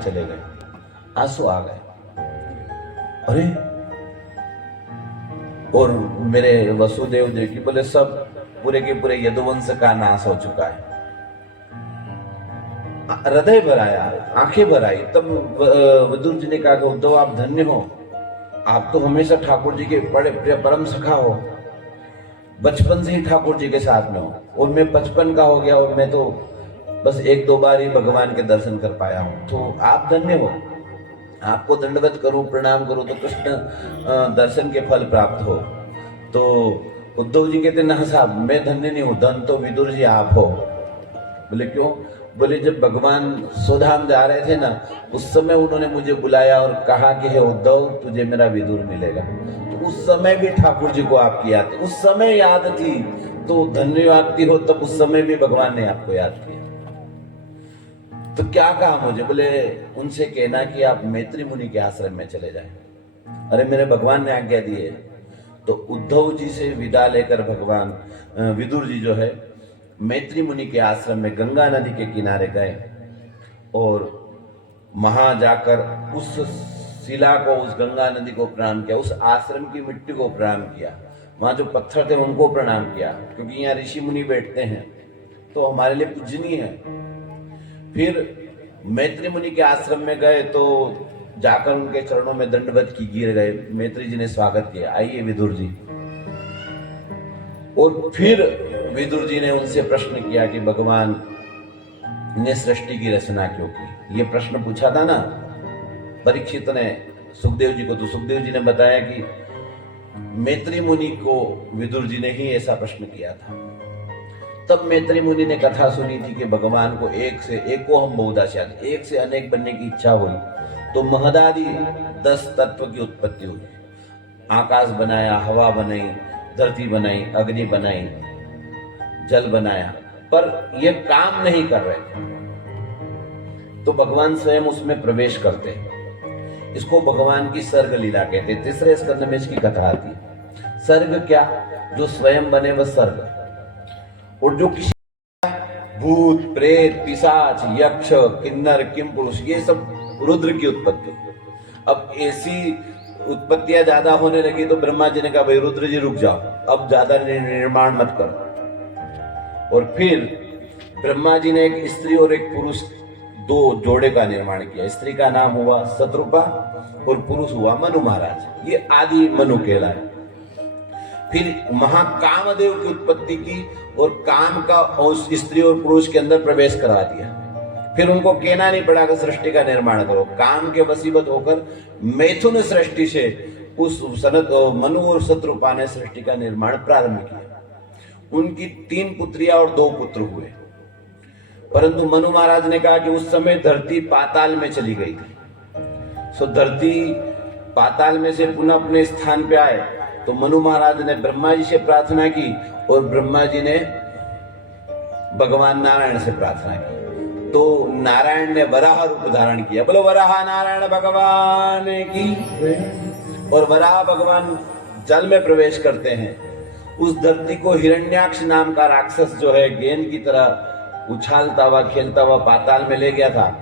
भाग चले गए, आंसू आ गए। अरे, और मेरे वसुदेव जी की बोले सब पूरे के पूरे यदुवंश का नाश हो चुका है। हृदय भर आया, आंखें भर आई। तब विदुर जी ने कहा कि उद्धव आप धन्य हो, आप तो हमेशा ठाकुर जी के बड़े प्रिय परम सखा हो, बचपन से ही ठाकुर जी के साथ में हो, और मैं 55 का हो गया और मैं तो बस 1-2 बार ही भगवान के दर्शन कर पाया हूं, तो आप धन्य हो, आपको दंडवत करूं, प्रणाम करूं तो कृष्ण दर्शन के फल प्राप्त हो। तो उद्धव जी कहते ना साहब, मैं धन्य नहीं हूं, धन तो विदुर जी आप हो। बोले क्यों? बोले जब भगवान स्वधाम जा रहे थे ना, उस समय उन्होंने मुझे बुलाया और कहा कि हे उद्धव, तुझे मेरा विदुर मिलेगा। तो उस समय भी ठाकुर जी को आपकी याद थी, उस समय याद थी, तो धन्यवाद हो, तब उस समय भी भगवान ने आपको याद किया। तो क्या कहा मुझे? बोले उनसे कहना कि आप मैत्री मुनि के आश्रम में चले जाएं। अरे मेरे भगवान ने आज्ञा दी है। तो उद्धव जी से विदा लेकर भगवान विदुर जी जो है मैत्री मुनि के आश्रम में गंगा नदी के किनारे गए और वहां जाकर उस शिला को, उस गंगा नदी को प्रणाम किया, उस आश्रम की मिट्टी को प्रणाम किया, वहां जो पत्थर थे उनको प्रणाम किया, क्योंकि यहाँ ऋषि मुनि बैठते हैं तो हमारे लिए पूजनीय है। फिर मैत्री मुनि के आश्रम में गए तो जाकर उनके चरणों में दंडवत की गिर गए। मैत्री जी ने स्वागत किया, आइए विदुर जी। और फिर विदुर जी ने उनसे प्रश्न किया कि भगवान ने सृष्टि की रचना क्यों की? ये प्रश्न पूछा था ना परीक्षित ने सुखदेव जी को, तो सुखदेव जी ने बताया कि मैत्री मुनि को विदुर जी ने ही ऐसा प्रश्न किया था। तब मैत्री मुनि ने कथा सुनी थी कि भगवान को एक से एको हम बहुदास्याद, एक से अनेक बनने की इच्छा हुई, तो महदादि 10 तत्व की उत्पत्ति हुई। आकाश बनाया, हवा बनाई, धरती बनाई, अग्नि बनाई, जल बनाया, पर ये काम नहीं कर रहे थे, तो भगवान स्वयं उसमें प्रवेश करते। इसको भगवान की सर्ग लीला कहते। तीसरे स्कंद में इसकी कथा आती। सर्ग क्या? जो स्वयं बने वह सर्ग, और जो किसी भूत, प्रेत, पिशाच, यक्ष, किन्नर, किम पुरुष, ये सब रुद्र की उत्पत्ति। अब ऐसी उत्पत्तियां ज्यादा होने लगी तो ब्रह्मा जी ने कहा भाई रुद्र जी रुक जाओ, अब ज्यादा निर्माण मत करो। और फिर ब्रह्मा जी ने एक स्त्री और एक पुरुष, 2 जोड़े का निर्माण किया। स्त्री का नाम हुआ शत्रुपा और पुरुष हुआ मनु महाराज। ये आदि मनु कहलाए। फिर महाकामदेव की उत्पत्ति की और काम का स्त्री और पुरुष के अंदर प्रवेश करा दिया। फिर उनको कहना नहीं पड़ा कि सृष्टि का निर्माण करो, काम के वसीबत होकर मैथुन सृष्टि से उस मनु और शत्रुपा ने सृष्टि का निर्माण प्रारंभ किया। उनकी 3 पुत्रियां और 2 पुत्र हुए, परंतु मनु महाराज ने कहा कि उस समय धरती पाताल में चली गई थी। सो धरती पाताल में से पुनः अपने स्थान पे आए, तो मनु महाराज ने ब्रह्मा जी से प्रार्थना की और ब्रह्मा जी ने भगवान नारायण से प्रार्थना की। तो नारायण ने वराह रूप धारण किया। बोलो वराह नारायण भगवान की। और वराह भगवान जल में प्रवेश करते हैं। उस धरती को हिरण्याक्ष नाम का राक्षस जो है गेंद की तरह उछालता हुआ खेलता हुआ पाताल में ले गया था।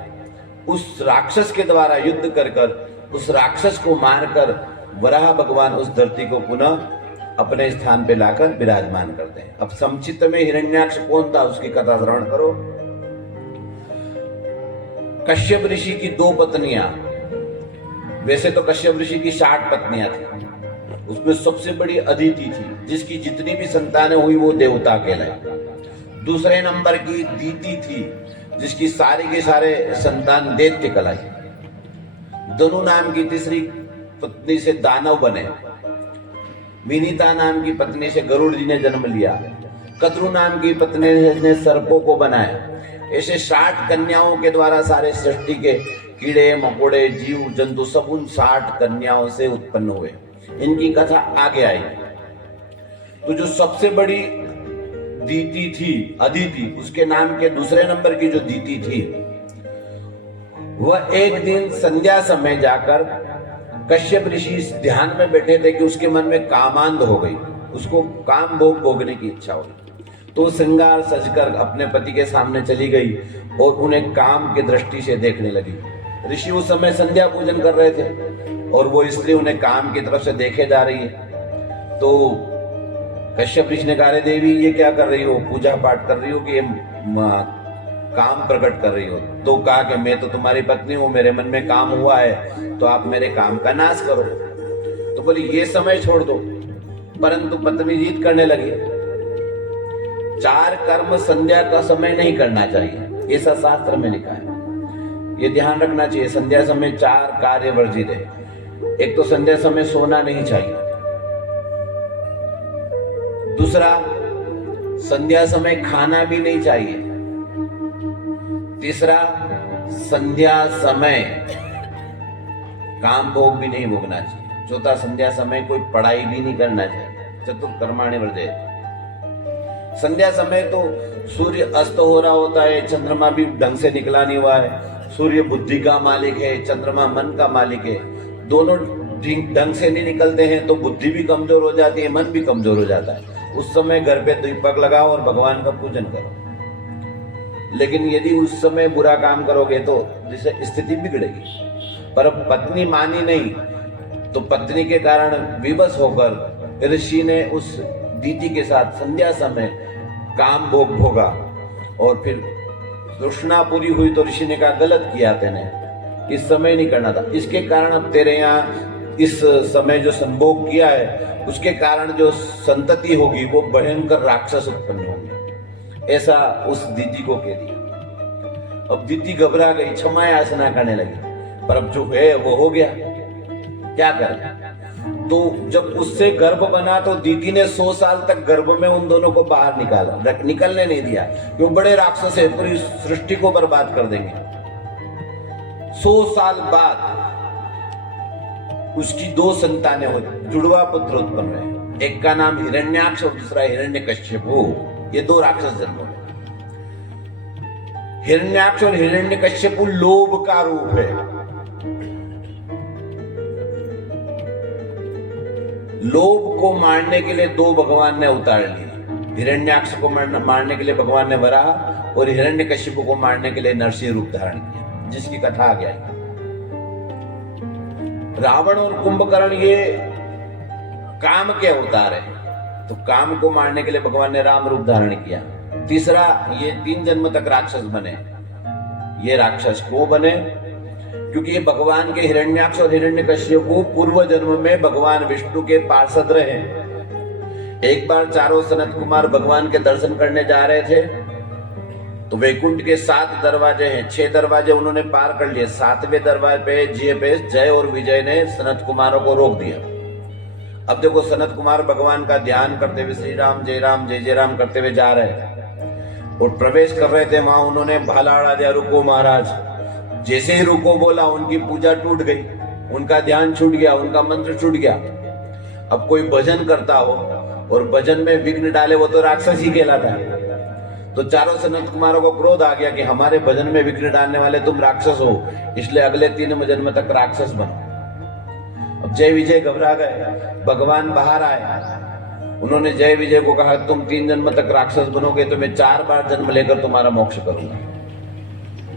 उस राक्षस के द्वारा युद्ध कर उस राक्षस को मारकर वराह भगवान उस धरती को पुनः अपने स्थान पे लाकर विराजमान करते हैं। अब संक्षिप्त में हिरण्याक्ष कौन था उसकी कथा श्रवण करो। कश्यप ऋषि की 2 पत्नियां, वैसे तो कश्यप ऋषि की 60 पत्नियां थी, उसमें सबसे बड़ी अदिति थी, जिसकी जितनी भी संतानें हुई वो देवता कहलाई। दूसरे नंबर की दीति थी, जिसकी सारे के सारे संतान दैत्य कहलाई। दोनों नाम की तीसरी पत्नी से दानव बने। विनीता नाम की पत्नी से गरुड़ जी ने जन्म लिया। कद्रु नाम की पत्नी ने सर्पों को बनाया। ऐसे 60 कन्याओं के द्वारा सारे सृष्टि के कीड़े मकोड़े जीव जंतु सब उन 60 कन्याओं से उत्पन्न हुए। इनकी कथा आगे आई। तो जो सबसे बड़ी दीति थी, अदिति, उसके नाम के दूसरे नंबर की जो दीति थी, वह एक दिन संध्या समय जाकर कश्यप ऋषि इस ध्यान में बैठे थे कि उसके मन में कामांध हो गई, उसको काम भोग भोगने की इच्छा हुई। तो श्रृंगार सजकर अपने पति के सामने चली गई और उन्हें काम की दृष्टि से देखने लगी। ऋषि उस समय संध्या पूजन कर रहे थे और वो स्त्री उन्हें काम की तरफ से देखे जा रही है। तो कश्यप ऋषि ने कहा, अरे देवी ये क्या कर रही हो, पूजा पाठ कर रही हो कि ये काम प्रकट कर रही हो? तो कहा कि मैं तो तुम्हारी पत्नी हूं, मेरे मन में काम हुआ है तो आप मेरे काम का नाश करो। तो बोली ये समय छोड़ दो, परंतु पत्नी जीत करने लगी। 4 कर्म संध्या का समय नहीं करना चाहिए, ऐसा शास्त्र में लिखा है, ये ध्यान रखना चाहिए। संध्या समय 4 कार्य वर्जित है। एक तो संध्या समय सोना नहीं चाहिए, दूसरा संध्या समय खाना भी नहीं चाहिए, तीसरा संध्या समय काम भोग भी नहीं भोगना चाहिए, चौथा संध्या समय कोई पढ़ाई भी नहीं करना चाहिए। चतुर्थ कर्माणि वर्जेत। संध्या समय तो सूर्य अस्त हो रहा होता है, चंद्रमा भी ढंग से निकला नहीं हुआ है, सूर्य बुद्धि का मालिक है, चंद्रमा मन का मालिक है, दोनों ढंग से नहीं निकलते हैं तो बुद्धि भी कमजोर हो जाती है, मन भी कमजोर हो जाता है। उस समय घर पे दीपक लगाओ और भगवान का पूजन करो। लेकिन यदि उस समय बुरा काम करोगे तो जिससे स्थिति बिगड़ेगी। पर पत्नी मानी नहीं तो पत्नी के कारण विवश होकर ऋषि ने उस दीति के साथ संध्या समय काम भोग भोगा और फिर तृष्णा पूरी हुई तो ऋषि ने कहा गलत किया तेने, इस समय नहीं करना था। इसके कारण अब तेरे यहाँ इस समय जो संभोग किया है उसके कारण जो संतति होगी वो भयंकर राक्षस उत्पन्न होंगे, ऐसा उस दीदी को कह दिया। अब दीदी घबरा गई, क्षमा याचना करने लगी, पर अब जो है वो हो गया, क्या करें। तो जब उससे गर्भ बना तो दीदी ने 100 साल तक गर्भ में उन दोनों को बाहर निकलने नहीं दिया, क्यों बड़े राक्षस है, पूरी सृष्टि को बर्बाद कर देंगे। 100 साल बाद उसकी 2 संतानें हुई, जुड़वा पुत्र उत्पन्न हुए, एक का नाम हिरण्याक्ष और दूसरा हिरण्यकश्यपु। ये 2 राक्षस जन्म हुए। हिरण्याक्ष और हिरण्यकश्यपु लोभ का रूप है। लोभ को मारने के लिए 2 भगवान ने अवतार लिए। हिरण्याक्ष को मारने के लिए भगवान ने वराह और हिरण्यकश्यपु को मारने के लिए नरसिंह रूप धारण किया, जिसकी कथा आ गया। रावण और कुंभकर्ण ये काम के अवतार है, तो काम को मारने के लिए भगवान ने राम रूप धारण किया। तीसरा, ये 3 जन्म तक राक्षस बने। ये राक्षस क्यों बने? क्योंकि ये भगवान के हिरण्याक्ष और हिरण्यकश्यपु पूर्व जन्म में भगवान विष्णु के पार्षद रहे। एक बार चारों सनत कुमार भगवान के दर्शन करने जा रहे थे तो वैकुंठ के 7 दरवाजे हैं, 6 दरवाजे उन्होंने पार कर लिए, 7वें दरवाजे पे जय और विजय ने सनत कुमारों को रोक दिया। अब देखो सनत कुमार भगवान का ध्यान करते हुए श्री राम जय जय राम करते हुए जा रहे हैं और प्रवेश कर रहे थे। वहां उन्होंने भाला अड़ा दिया, रुको महाराज। जैसे ही रुको बोला उनकी पूजा टूट गई, उनका ध्यान छूट गया, उनका मंत्र छूट गया। अब कोई भजन करता हो और भजन में विघ्न डाले वो तो राक्षस ही कहलाता है। तो चारों सनत कुमारों को क्रोध आ गया कि हमारे भजन में विघ्न डालने वाले तुम राक्षस हो, इसलिए अगले 3 जन्म तक राक्षस बनो। अब जय विजय घबरा गए, भगवान बाहर आए, उन्होंने जय विजय को कहा तुम 3 जन्म तक राक्षस बनोगे तो मैं 4 बार जन्म लेकर तुम्हारा मोक्ष करूंगा,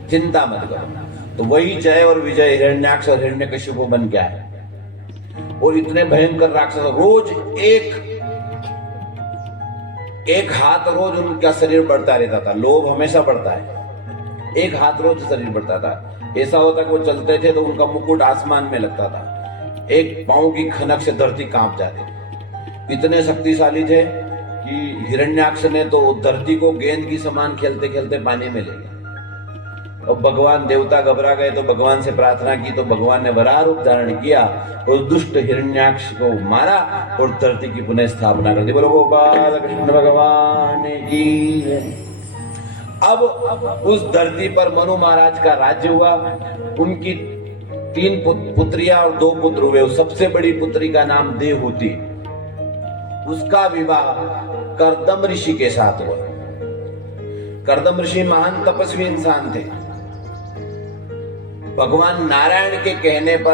चिंता मत करो। तो वही जय और विजय हिरण्याक्ष और हिरण्यकश्यपु बन गया है। और इतने भयंकर राक्षस, रोज एक हाथ रोज उनका शरीर बढ़ता रहता था। लोभ हमेशा बढ़ता है, एक हाथ रोज शरीर बढ़ता था। ऐसा होता कि वो चलते थे तो उनका मुकुट आसमान में लगता था, एक पांव की खनक से धरती कांप जाती थी। इतने शक्तिशाली थे कि हिरण्याक्ष ने तो धरती को गेंद की समान खेलते खेलते पानी में ले लिया। और भगवान देवता घबरा गए तो भगवान से प्रार्थना की तो भगवान ने वराह रूप धारण किया और दुष्ट हिरण्याक्ष को मारा और धरती की पुनः स्थापना कर दी। बोलो गोपाल कृष्ण भगवान की। अब उस धरती पर मनु महाराज का राज्य हुआ। उनकी 3 पुत्रियां और 2 पुत्र हुए। सबसे बड़ी पुत्री का नाम देवहूति, उसका विवाह कर्दम ऋषि के साथ हुआ। कर्दम ऋषि महान तपस्वी इंसान थे। भगवान नारायण के कहने पर